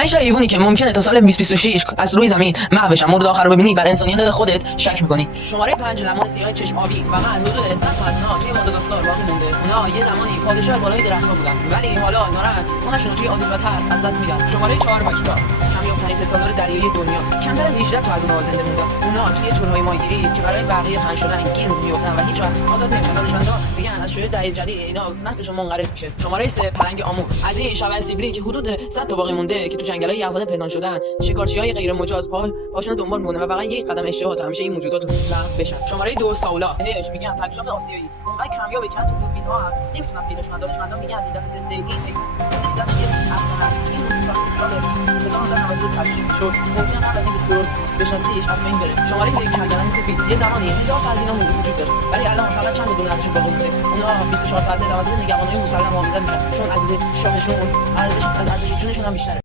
5 حیوانی که ممکنه تا سال 2026 از روی زمین محو بشن، مورد آخر رو ببینی بر انسانیت خودت شک می‌کنی. شماره 5 لمان سیاه چشم آبی فقط حدود 100 تا از اونها توی ماده داستار باقی مونده. اونها یه زمانی پادشاه بالای درخت‌ها بودن ولی حالا ناراحت خونه‌شون رو توی آتش و ترس از دست میدن. شماره 4 پاکتا کمیاب‌ترین پستاندار دریایی دنیا، کمتر از 18 تا از اونها زنده مونده. اونها توی تورهای ماهیگیری که برای بقیه پنج شدن گیر می‌افتن و هیچ وقت آزاد نمیشن. دانشمندا میگن از شروع دهه جدید اینا نسلشون منقرض میشه. شماره 3 پلنگ آمور، از این شبح سیبری که حدود 100 تا باقی مونده که تو جنگل‌های یخزده پنهان شدن، شکارچی‌های غیر مجاز پاشون دنبال می‌کنه و فقط یک قدم اشتباه تا همیشه این موجودات رو لغو بشن. شماره 2 ساولا، بهش میگن تکشاف آسیایی، اونقدر کمیابه چند تا دوربین‌ها هم نمیتونن پیداش کنن. دانشمندان میگن دیدن زنده این حیوان مثل دیدن یه افسانه است. این موجود تا سال 1992 تشخیص شد. ممکنه قبل از اینکه درست بشناسیش از بین بره. شماره 1 کلگلن سفید، یه زمانی هزار تا از اینا موجود وجود داشت ولی الان فقط چند تا دونه ازشون باقی مونده. اونها 24 ساعته توسط نگهبان‌های مسلح محافظت میشن چون عزیز شاخشون ارزش جونشون هم بیشتره.